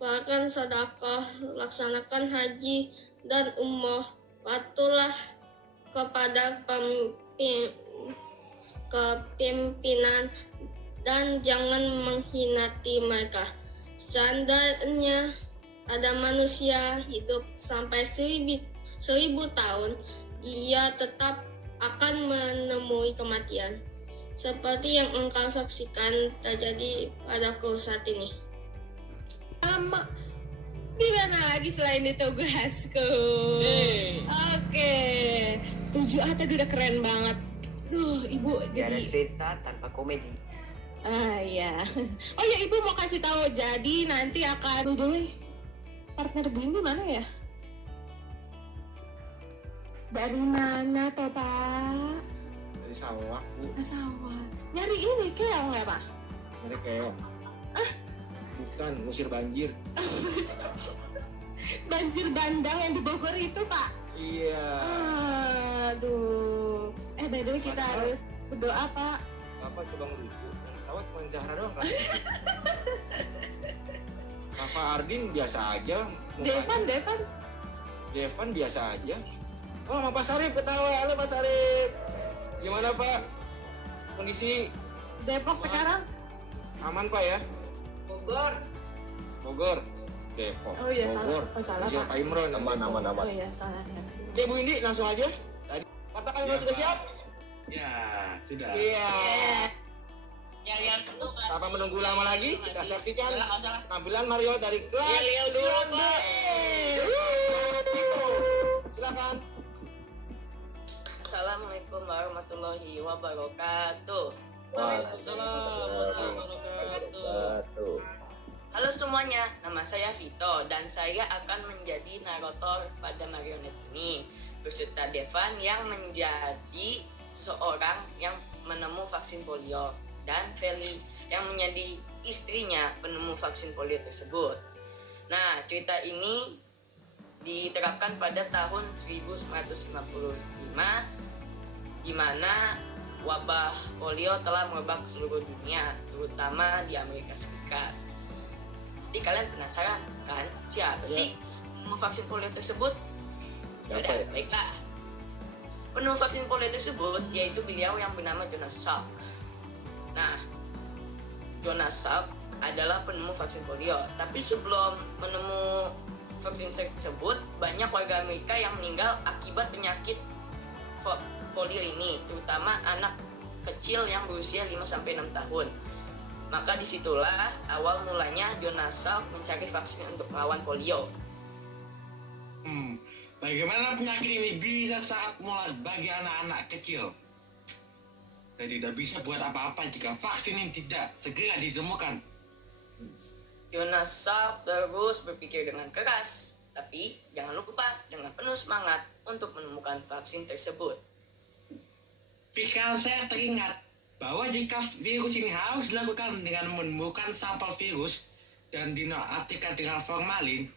keluarkan sedekah, laksanakan haji dan umroh, patulah kepada kepimpinan dan jangan mengkhianati mereka. Seandainya ada manusia hidup sampai 1000 tahun, dia tetap akan menemui kematian. Seperti yang engkau saksikan terjadi padaku saat ini. Di mana lagi selain di tugasku? Oke. 7A tadi udah keren banget. Duh, Ibu jadi cerita tanpa komedi. Iya. Oh ya, Ibu mau kasih tahu, jadi nanti akan dulu partner Bindi mana ya? Dari mana toh, Pak? Dari sawah, Bu. Sawah. Nyari ini keong nggak, Pak? Nyari keong. Bukan, ngusir banjir. Banjir bandang yang di Bogor itu, Pak? Iya. Aduh. By the way, kita harus berdoa, Pak. Apa coba ngelucu? Yang ketawa cuma Zahra doang kan? Kakak Ardin biasa aja. Devan biasa aja. Oh, sama Pak Sarip ketawa. Halo Pak Sarip. Gimana Pak? Kondisi Depok sekarang? aman Pak ya? Bogor. Depok. Oh iya, Bogor. salah. Iya, Pak Imron. Aman. Oh iya, salah ya. Oke Bu Indi, langsung aja. Tadi katakan ya, sudah siap? Ya, sudah. Iya. Yang Tanpa menunggu lama lagi, kita saksikan penampilan Mario dari kelas 9B. Silakan. Assalamualaikum warahmatullahi wabarakatuh. Waalaikumsalam warahmatullahi wabarakatuh. Halo semuanya, nama saya Vito dan saya akan menjadi narator pada marionet ini beserta Devan yang menjadi seorang yang menemu vaksin polio dan Feli yang menjadi istrinya penemu vaksin polio tersebut. Nah, cerita ini diterapkan pada tahun 1955 di mana wabah polio telah merebak seluruh dunia, terutama di Amerika Serikat. Jadi kalian penasaran kan siapa sih penemu vaksin polio tersebut? Yaudah, baiklah. Penemu vaksin polio tersebut yaitu beliau yang bernama Jonas Salk. Nah, Jonas Salk adalah penemu vaksin polio. Tapi sebelum menemu vaksin tersebut, banyak warga Amerika yang meninggal akibat penyakit polio ini, terutama anak kecil yang berusia 5-6 tahun. Maka disitulah awal mulanya Jonas Salk mencari vaksin untuk melawan polio. Bagaimana penyakit ini bisa sangat mudah bagi anak-anak kecil? Saya tidak bisa buat apa-apa jika vaksin ini tidak segera ditemukan. Jonas Salk terus berpikir dengan keras, tapi jangan lupa dengan penuh semangat untuk menemukan vaksin tersebut. Pikiran saya teringat bahwa jika virus ini harus dilakukan dengan menemukan sampel virus dan dinoaktifkan dengan formalin.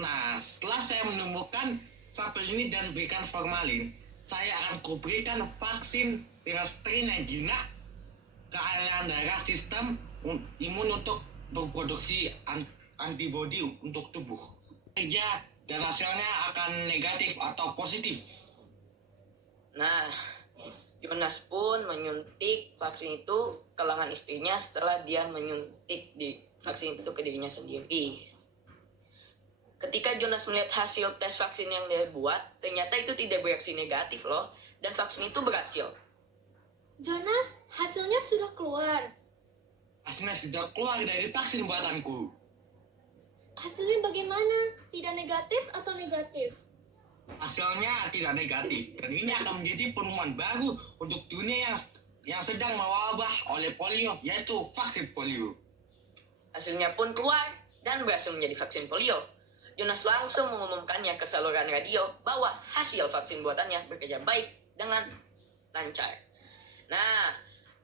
Nah, setelah saya menemukan sampel ini dan berikan formalin, saya akan kuberikan vaksin dengan strain yang jinak ke aliran darah sistem imun untuk berproduksi antibodi untuk tubuh. Kerja dan hasilnya akan negatif atau positif. Nah, Jonas pun menyuntik vaksin itu ke lengan istrinya setelah dia menyuntik di vaksin itu ke dirinya sendiri. Ketika Jonas melihat hasil tes vaksin yang dia buat, ternyata itu tidak bereaksi negatif loh, dan vaksin itu berhasil. Jonas, hasilnya sudah keluar. Hasilnya sudah keluar dari vaksin buatanku. Hasilnya bagaimana? Tidak negatif atau negatif? Hasilnya tidak negatif, dan ini akan menjadi penemuan baru untuk dunia yang sedang mewabah oleh polio, yaitu vaksin polio. Hasilnya pun keluar dan berhasil menjadi vaksin polio. Jonas langsung mengumumkannya ke saluran radio bahwa hasil vaksin buatannya bekerja baik dengan lancar. Nah,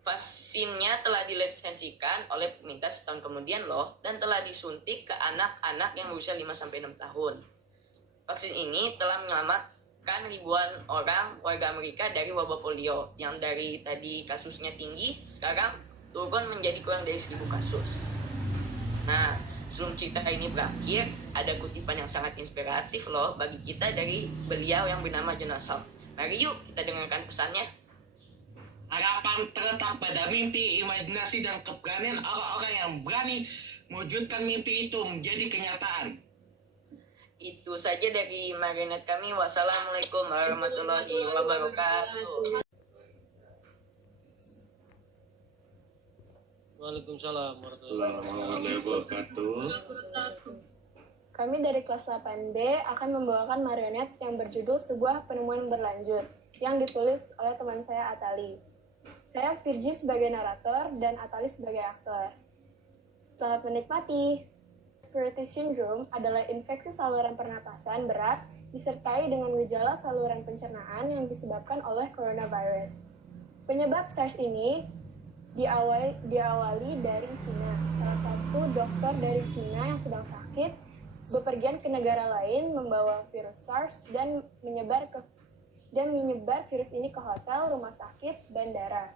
vaksinnya telah dilisensikan oleh pemerintah setahun kemudian loh, dan telah disuntik ke anak-anak yang berusia 5-6 tahun. Vaksin ini telah menyelamatkan ribuan orang warga Amerika dari wabah polio yang dari tadi kasusnya tinggi, sekarang turun menjadi kurang dari 1000 kasus. Nah, Sebelum cerita ini berakhir, ada kutipan yang sangat inspiratif loh bagi kita dari beliau yang bernama Jonas Salk. Mari yuk kita dengarkan pesannya. Harapan terletak pada mimpi, imajinasi, dan keberanian orang-orang yang berani mewujudkan mimpi itu menjadi kenyataan. Itu saja dari Marionette kami. Wassalamualaikum warahmatullahi wabarakatuh. Waalaikumsalam warahmatullahi Wabarakatuh. Kami dari kelas 8B akan membawakan marionette yang berjudul Sebuah Penemuan Berlanjut yang ditulis oleh teman saya Atali. Saya Virgi sebagai narator dan Atali sebagai aktor. Selamat menikmati. Respiratory syndrome adalah infeksi saluran pernapasan berat disertai dengan gejala saluran pencernaan yang disebabkan oleh coronavirus. Penyebab SARS ini diawali dari Cina. Salah satu dokter dari Cina yang sedang sakit bepergian ke negara lain membawa virus SARS dan menyebar virus ini ke hotel, rumah sakit, bandara.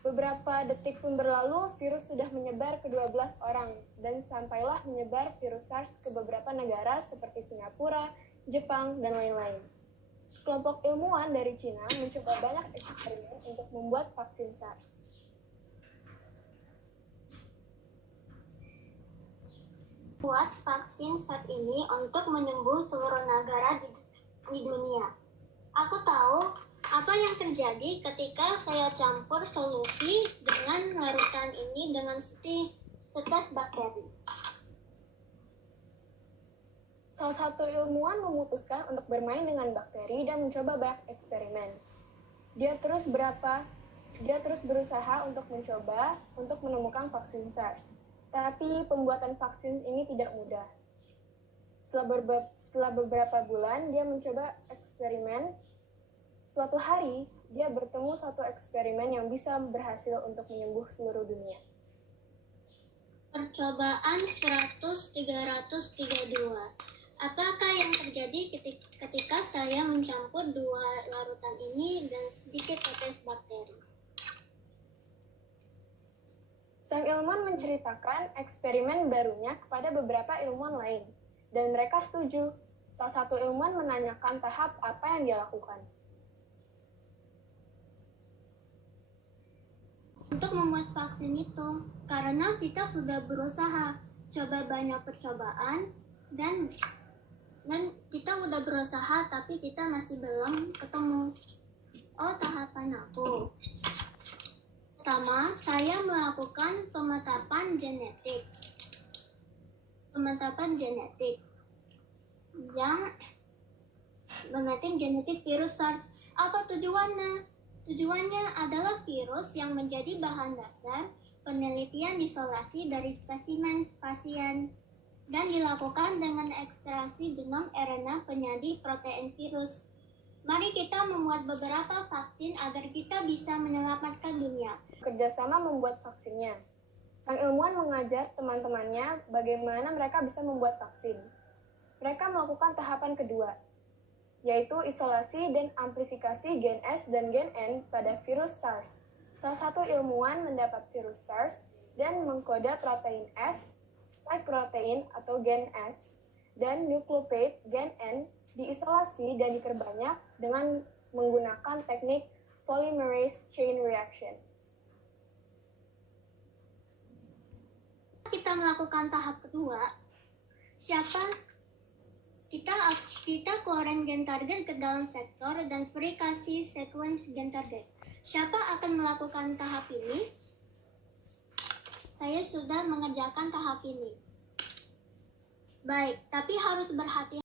Beberapa detik pun berlalu, virus sudah menyebar ke 12 orang dan sampailah menyebar virus SARS ke beberapa negara seperti Singapura, Jepang, dan lain-lain. Kelompok ilmuwan dari Cina mencoba banyak eksperimen untuk membuat vaksin SARS. Buat vaksin SARS ini untuk menyembuh seluruh negara di dunia. Aku tahu apa yang terjadi ketika saya campur solusi dengan larutan ini dengan setes bakteri. Salah satu ilmuwan memutuskan untuk bermain dengan bakteri dan mencoba banyak eksperimen. Dia terus berusaha untuk mencoba untuk menemukan vaksin SARS. Tapi pembuatan vaksin ini tidak mudah. Setelah beberapa bulan, dia mencoba eksperimen. Suatu hari, dia bertemu satu eksperimen yang bisa berhasil untuk menyembuh seluruh dunia. Percobaan 100-332. Apakah yang terjadi ketika saya mencampur dua larutan ini dan sedikit tetes bakteri? Sang ilmuwan menceritakan eksperimen barunya kepada beberapa ilmuwan lain, dan mereka setuju. Salah satu ilmuwan menanyakan tahap apa yang dia lakukan. Untuk membuat vaksin itu, karena kita sudah berusaha, coba banyak percobaan, dan kita udah berusaha tapi kita masih belum ketemu. Oh, tahapan aku. Pertama, saya melakukan pemetapan genetik. Yang memetik genetik virus SARS. Apa tujuannya? Tujuannya adalah virus yang menjadi bahan dasar penelitian isolasi dari spesimen pasien dan dilakukan dengan ekstraksi genom RNA penyadi protein virus. Mari kita membuat beberapa vaksin agar kita bisa menyelamatkan dunia. Kerjasama membuat vaksinnya. Sang ilmuwan mengajar teman-temannya bagaimana mereka bisa membuat vaksin. Mereka melakukan tahapan kedua, yaitu isolasi dan amplifikasi gen S dan gen N pada virus SARS. Salah satu ilmuwan mendapat virus SARS dan mengkode protein S, spike protein atau gen S, dan nukleotide gen N diisolasi dan diperbanyak dengan menggunakan teknik polymerase chain reaction. Kita melakukan tahap kedua, kita keluarin gen target ke dalam vektor dan verifikasi sequence gen target. Siapa akan melakukan tahap ini? Saya sudah mengerjakan tahap ini. Baik, tapi harus berhati-hati.